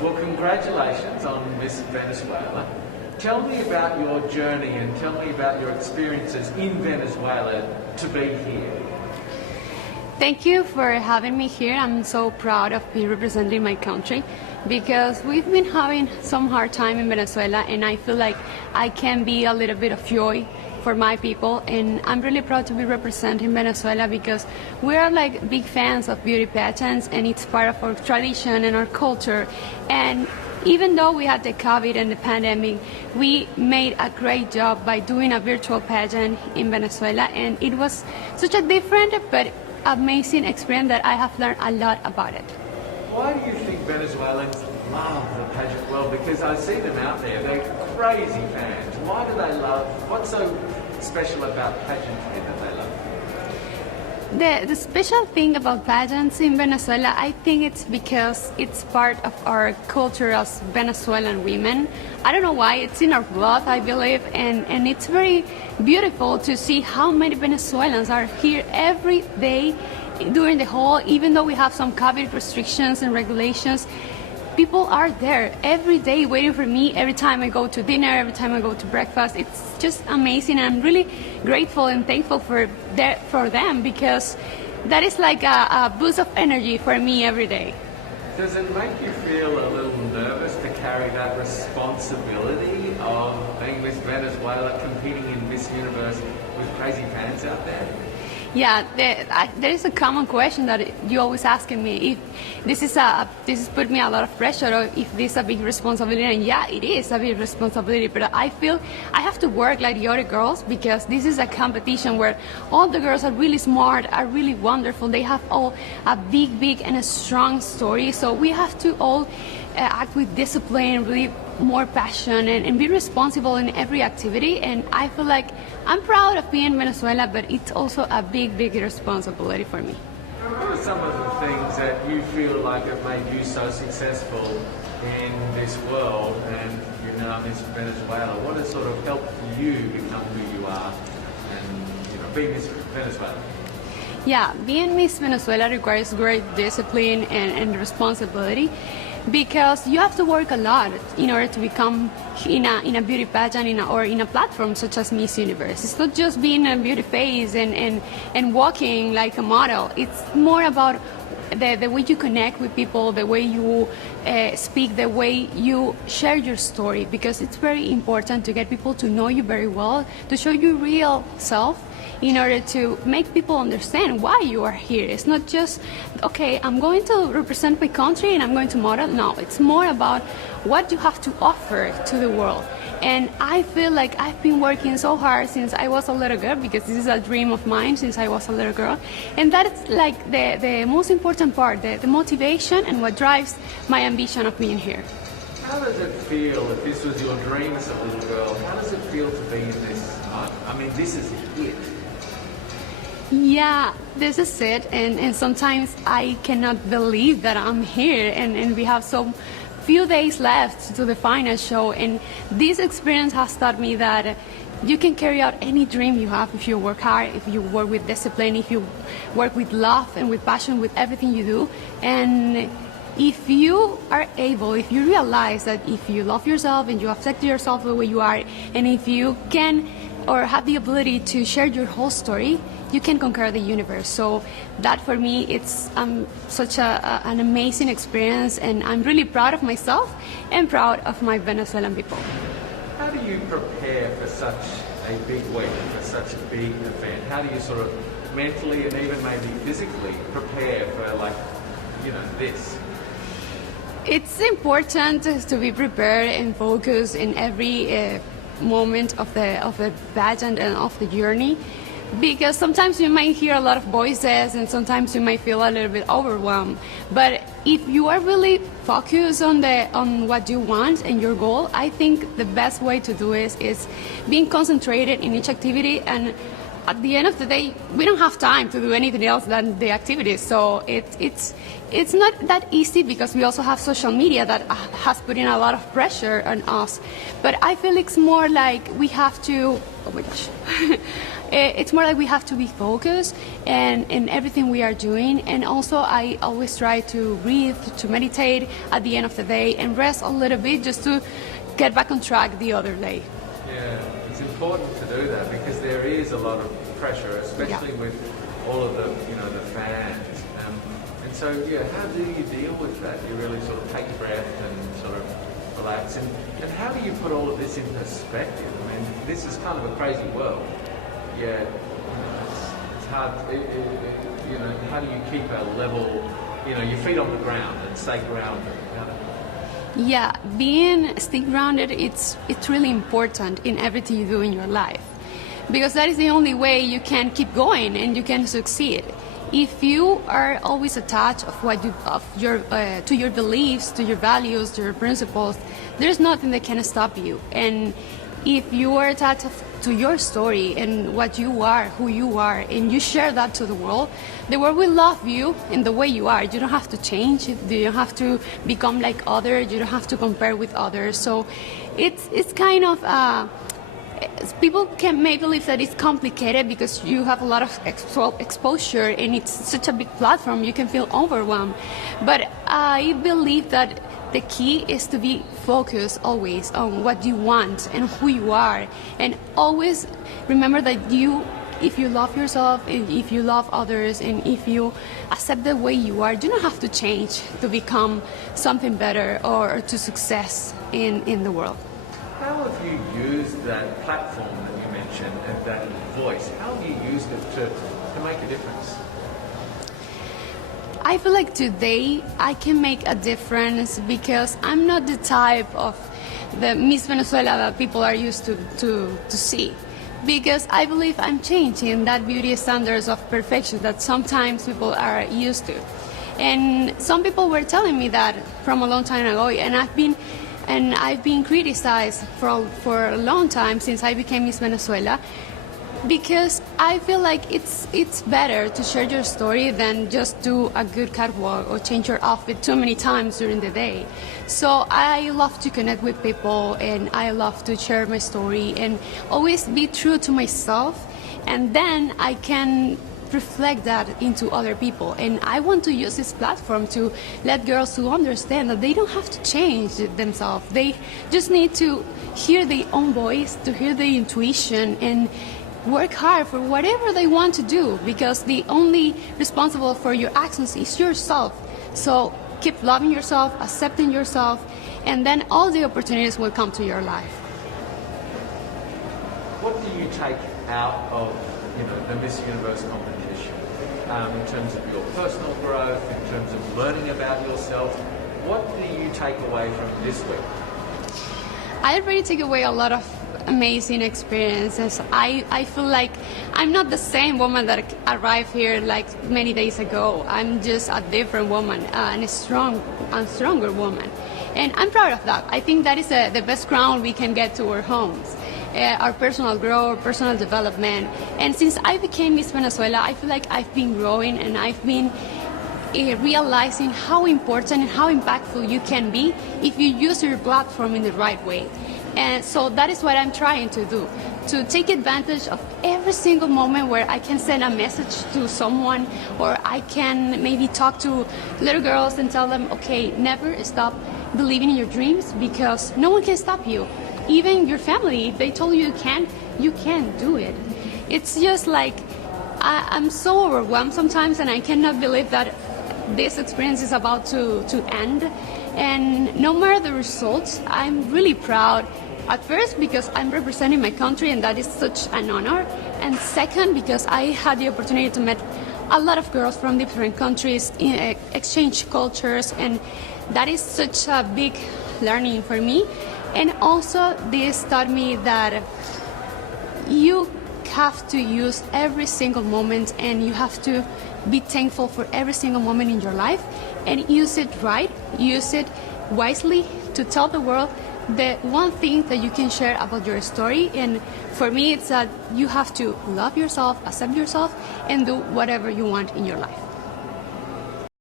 Well, congratulations on Miss Venezuela. Tell me about your journey and tell me about your experiences in Venezuela to be here. Thank you for having me here. I'm so proud of being representing my country because we've been having some hard time in Venezuela, and I feel like I can be a little bit of joy for my people, and I'm really proud to be representing Venezuela because we are like big fans of beauty pageants, and it's part of our tradition and our culture. And even though we had the COVID and the pandemic, we made a great job by doing a virtual pageant in Venezuela, and it was such a different but amazing experience that I have learned a lot about it. Why do you think Venezuelans love the pageant world? Because I see them out there, they're crazy fans. Why do they love, what's so special about pageantry that they love? The special thing about pageants in Venezuela, I think it's because it's part of our culture as Venezuelan women. I don't know why, it's in our blood, I believe, and it's very beautiful to see how many Venezuelans are here every day during the whole, even though we have some COVID restrictions and regulations. People are there every day waiting for me every time I go to dinner, every time I go to breakfast. It's just amazing, and I'm really grateful and thankful for them because that is like a boost of energy for me every day. Does it make you feel a little nervous to carry that responsibility of being Miss Venezuela, competing in Miss Universe with crazy fans out there? Yeah, there is a common question that you always asking me if this is put me a lot of pressure, or if this is a big responsibility. And yeah, it is a big responsibility, but I feel I have to work like the other girls because this is a competition where all the girls are really smart, are really wonderful. They have all a big and a strong story. So we have to all act with discipline, really more passion, and be responsible in every activity. And I feel like I'm proud of being in Venezuela, but it's also a big responsibility for me. What are some of the things that you feel like have made you so successful in this world, and you're now Miss Venezuela? What has sort of helped you become who you are and be Miss Venezuela? Yeah, being Miss Venezuela requires great discipline and responsibility, because you have to work a lot in order to become in a beauty pageant or in a platform such as Miss Universe. It's not just being a beauty face and walking like a model. It's more about the way you connect with people, the way you speak, the way you share your story, because it's very important to get people to know you very well, to show your real self, in order to make people understand why you are here. It's not just, okay, I'm going to represent my country and I'm going to model. No, it's more about what you have to offer to the world. And I feel like I've been working so hard since I was a little girl, because this is a dream of mine since I was a little girl. And that is like the most important part, the motivation and what drives my ambition of being here. How does it feel, if this was your dream as a little girl, how does it feel to be in this? I mean, this is it. Yeah, this is it, and sometimes I cannot believe that I'm here, and we have so few days left to the final show, and this experience has taught me that you can carry out any dream you have if you work hard, if you work with discipline, if you work with love and with passion with everything you do. And if you are able, if you realize that if you love yourself and you accept yourself the way you are, and if you can or have the ability to share your whole story, you can conquer the universe. So that for me, it's such an amazing experience, and I'm really proud of myself and proud of my Venezuelan people. How do you prepare for such a big week, for such a big event? How do you sort of mentally and even maybe physically prepare for this? It's important to be prepared and focused in every moment of the pageant and of the journey, because sometimes you might hear a lot of voices and sometimes you might feel a little bit overwhelmed. But if you are really focused on what you want and your goal, I think the best way to do is being concentrated in each activity and at the end of the day, we don't have time to do anything else than the activities. So it's not that easy because we also have social media that has put in a lot of pressure on us. But I feel it's more like we have to, oh my gosh. It's more like we have to be focused in everything we are doing. And also I always try to breathe, to meditate at the end of the day and rest a little bit just to get back on track the other day. Yeah, it's important to do that because there is a lot of pressure, especially with all of the, the fans. And so, how do you deal with that? You really sort of take a breath and sort of relax. And how do you put all of this in perspective? I mean, this is kind of a crazy world. Yeah, it's hard. How do you keep a level, your feet on the ground and stay grounded? Yeah, stay grounded, it's really important in everything you do in your life, because that is the only way you can keep going and you can succeed. If you are always attached to your beliefs, to your values, to your principles, there's nothing that can stop you. And if you are attached to your story and what you are, who you are, and you share that to the world will love you in the way you are. You don't have to change. You don't have to become like others. You don't have to compare with others. So it's kind of, people may believe that it's complicated because you have a lot of exposure and it's such a big platform, you can feel overwhelmed. But I believe that the key is to be focused always on what you want and who you are, and always remember that if you love yourself, if you love others, and if you accept the way you are, you don't have to change to become something better or to success in the world. How have you used that platform that you mentioned and that voice? How have you used it to make a difference? I feel like today I can make a difference because I'm not the type of the Miss Venezuela that people are used to see. Because I believe I'm changing that beauty standards of perfection that sometimes people are used to. And some people were telling me that from a long time ago, and I've been criticized for a long time since I became Miss Venezuela, because I feel like it's better to share your story than just do a good catwalk or change your outfit too many times during the day. So I love to connect with people, and I love to share my story and always be true to myself, and then I can reflect that into other people. And I want to use this platform to let girls to understand that they don't have to change themselves. They just need to hear their own voice, to hear their intuition, and work hard for whatever they want to do, because the only responsible for your actions is yourself. So keep loving yourself, accepting yourself, and then all the opportunities will come to your life. What do you take out of the Miss Universe competition in terms of your personal growth, in terms of learning about yourself? What do you take away from this week? I already take away a lot of amazing experiences. I feel like I'm not the same woman that arrived here like many days ago. I'm just a different woman, and a stronger woman. And I'm proud of that. I think that is the best crown we can get to our homes. Our personal growth, personal development. And since I became Miss Venezuela, I feel like I've been growing, and I've been realizing how important and how impactful you can be if you use your platform in the right way. And so that is what I'm trying to do, to take advantage of every single moment where I can send a message to someone, or I can maybe talk to little girls and tell them, okay, never stop believing in your dreams, because no one can stop you. Even your family, if they told you you can't do it. It's just like, I'm so overwhelmed sometimes, and I cannot believe that this experience is about to end. And no matter the results, I'm really proud. At first, because I'm representing my country, and that is such an honor. And second, because I had the opportunity to meet a lot of girls from different countries, exchange cultures, and that is such a big learning for me. And also, this taught me that you have to use every single moment, and you have to be thankful for every single moment in your life, and use it right, use it wisely to tell the world the one thing that you can share about your story. And for me, it's that you have to love yourself, accept yourself, and do whatever you want in your life.